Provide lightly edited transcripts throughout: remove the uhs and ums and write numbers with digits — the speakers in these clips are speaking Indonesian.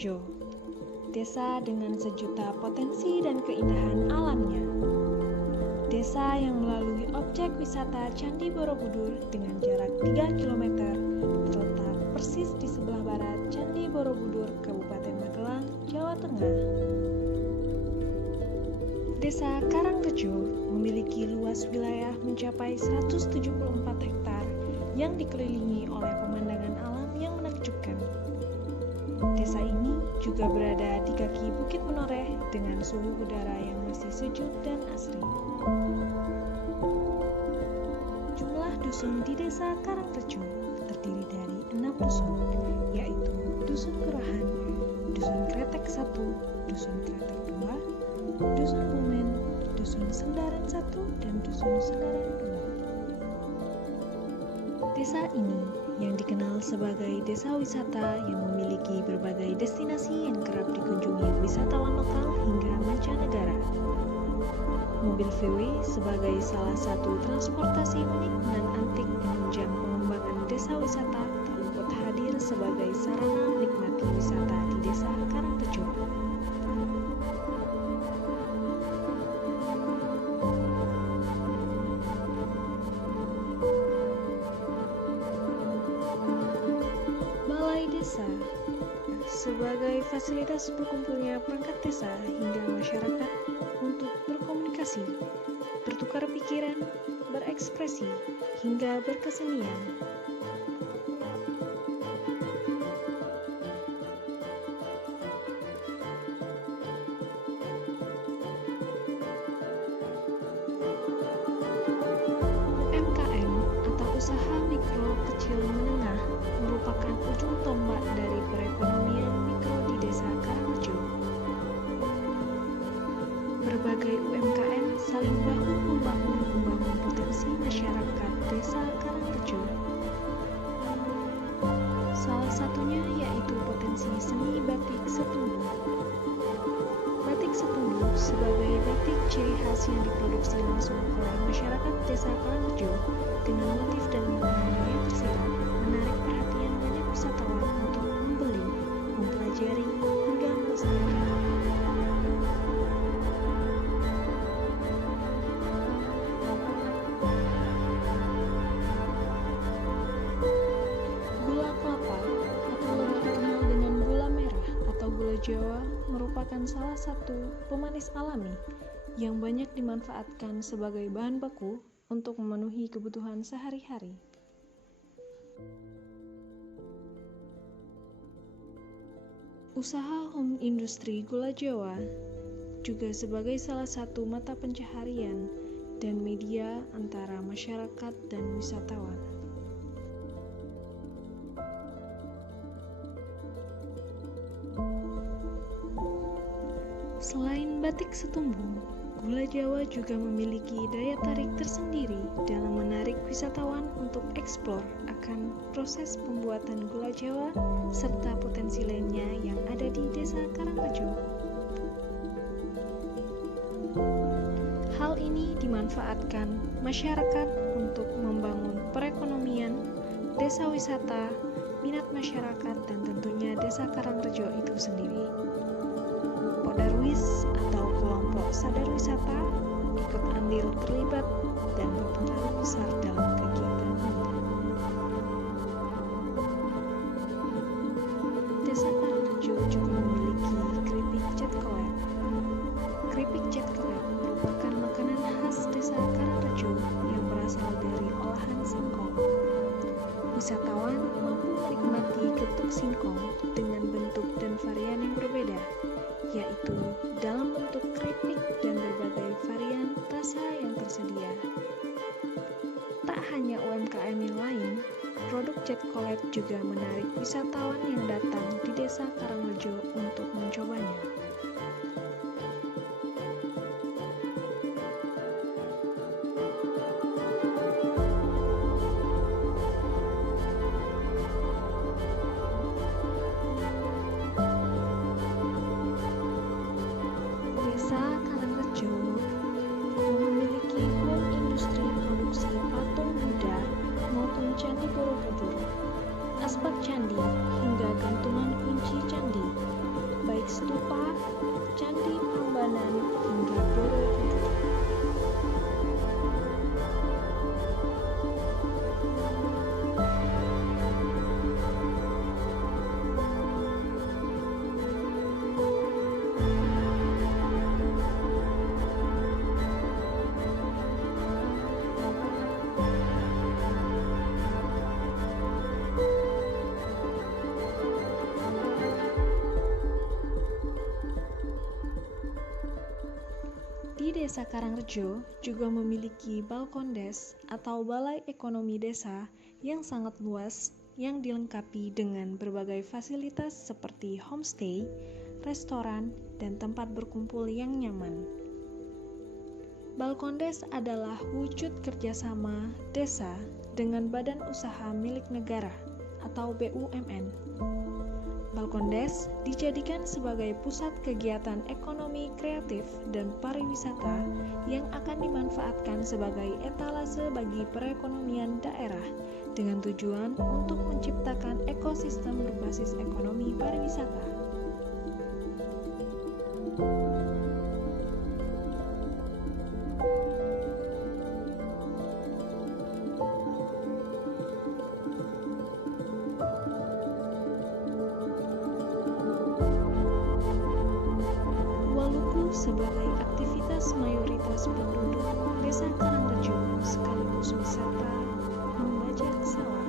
Karangrejo, desa dengan sejuta potensi dan keindahan alamnya. Desa yang melalui objek wisata Candi Borobudur dengan jarak 3 km terletak persis di sebelah barat Candi Borobudur, Kabupaten Magelang, Jawa Tengah. Desa Karangrejo memiliki luas wilayah mencapai 174 hektar yang dikelilingi oleh pemandangan alam yang menakjubkan. Desa ini juga berada di kaki Bukit Menoreh dengan suhu udara yang masih sejuk dan asri. Jumlah dusun di Desa Karangrejo terdiri dari 6 dusun, yaitu Dusun Kurahan, Dusun Kretek 1, Dusun Kretek 2, Dusun Bumen, Dusun Sendaren 1, dan Dusun Sendaren 2. Desa ini yang dikenal sebagai desa wisata yang memiliki berbagai destinasi yang kerap dikunjungi wisatawan lokal hingga mancanegara. Mobil VW sebagai salah satu transportasi unik dan antik menunjang pengembangan desa wisata tak luput hadir sebagai sarana menikmati wisata di Desa Karangrejo. Balai Desa sebagai fasilitas berkumpulnya perangkat desa hingga masyarakat untuk berkomunikasi, bertukar pikiran, berekspresi, hingga berkesenian. UMKM atau usaha mikro kecil menengah merupakan ujung tombak dari perekonomian mikro di Desa Karangrejo. Berbagai UMKM saling bahu-membahu membangun potensi masyarakat Desa Karangrejo. Salah satunya yaitu potensi seni batik setumbu. Batik setumbu sebagai batik ciri khas yang diproduksi langsung oleh masyarakat Desa Karangrejo dengan motif dan benang yang tersirat menarik perhatian banyak wisatawan untuk membeli, mempelajari, hingga melestarikan. Gula kelapa atau lebih dikenal dengan gula merah atau gula Jawa merupakan salah satu pemanis alami yang banyak dimanfaatkan sebagai bahan baku untuk memenuhi kebutuhan sehari-hari. Usaha home industri gula Jawa juga sebagai salah satu mata pencaharian dan media antara masyarakat dan wisatawan. Selain batik setumbu, gula Jawa juga memiliki daya tarik tersendiri dalam menarik wisatawan untuk eksplor akan proses pembuatan gula Jawa serta potensi lainnya yang ada di Desa Karangrejo. Hal ini dimanfaatkan masyarakat untuk membangun perekonomian, desa wisata, minat masyarakat, dan tentunya Desa Karangrejo itu sendiri. Podarwis atau kelompok sadar wisata ikut andil terlibat dan berpengaruh besar dalam kegiatan ini. Desa Karangrejo juga memiliki keripik jet kolet. Keripik jet kolet merupakan makanan khas Desa Karangrejo yang berasal dari olahan singkong. Wisatawan mampu menikmati getuk singkong dengan bentuk dan varian yang berbeda, yaitu dalam bentuk keripik dan berbagai varian rasa yang tersedia. Tak hanya UMKM yang lain, produk jet kolet juga menarik wisatawan yang datang di Desa Karangrejo untuk mencobanya. Desa Karangrejo memiliki home industri produksi patung Buddha maupun Candi Borobudur, asbak candi, hingga gantungan kunci candi Di Desa Karangrejo juga memiliki Balkondes atau Balai Ekonomi Desa yang sangat luas yang dilengkapi dengan berbagai fasilitas seperti homestay, restoran, dan tempat berkumpul yang nyaman. Balkondes adalah wujud kerjasama desa dengan badan usaha milik negara atau BUMN. Balkondes dijadikan sebagai pusat kegiatan ekonomi kreatif dan pariwisata yang akan dimanfaatkan sebagai etalase bagi perekonomian daerah dengan tujuan untuk menciptakan ekosistem berbasis ekonomi pariwisata. Sebagai aktivitas mayoritas penduduk Desa Karangrejo sekaligus wisata membajak sawah.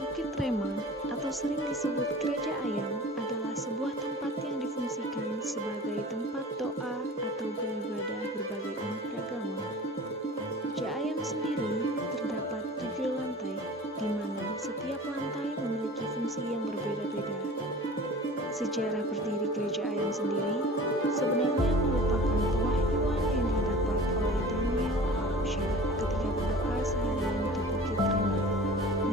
Bukit Rema atau sering disebut Gereja Ayam adalah sebuah tempat yang difungsikan sebagai tempat doa atau beribadah berbagai umat beragama. Gereja Ayam sendiri terdapat 7 lantai, di mana setiap lantai memiliki fungsi yang berbeda-beda. Sejarah berdiri Gereja Ayam sendiri sebenarnya merupakan pewahyuan yang didapat oleh Daniel Alamsyah ketika berdoa seharian di Bukit Rema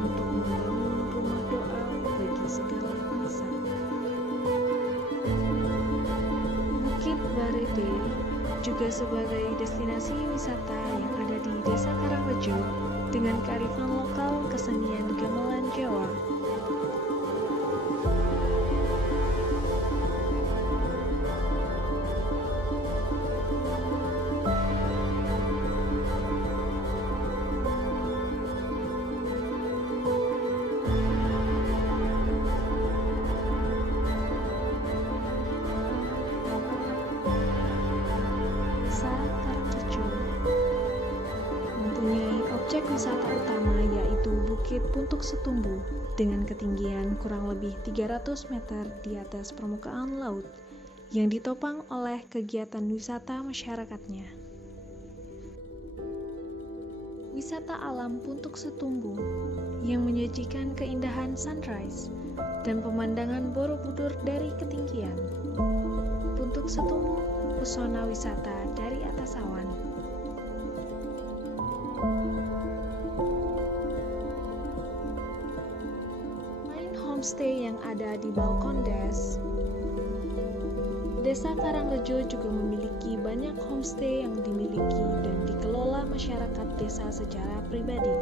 untuk membangun rumah doa bagi segala bangsa. Bukit Barede juga sebagai destinasi wisata yang ada di Desa Karangrejo dengan kearifan lokal kesenian gamelan Jawa. Mempunyai objek wisata utama yaitu Bukit Puntuk Setumbu dengan ketinggian kurang lebih 300 meter di atas permukaan laut yang ditopang oleh kegiatan wisata masyarakatnya. Wisata alam Puntuk Setumbu yang menyajikan keindahan sunrise dan pemandangan Borobudur dari ketinggian. Puntuk Setumbu, pesona wisata dari atas awan. Selain homestay yang ada di Balkondes, Desa Karangrejo juga memiliki banyak homestay yang dimiliki dan dikelola masyarakat desa secara pribadi.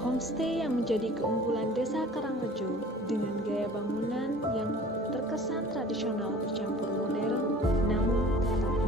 Homestay yang menjadi keunggulan Desa Karangrejo dengan gaya bangunan yang terkesan tradisional bercampur modern namun tetap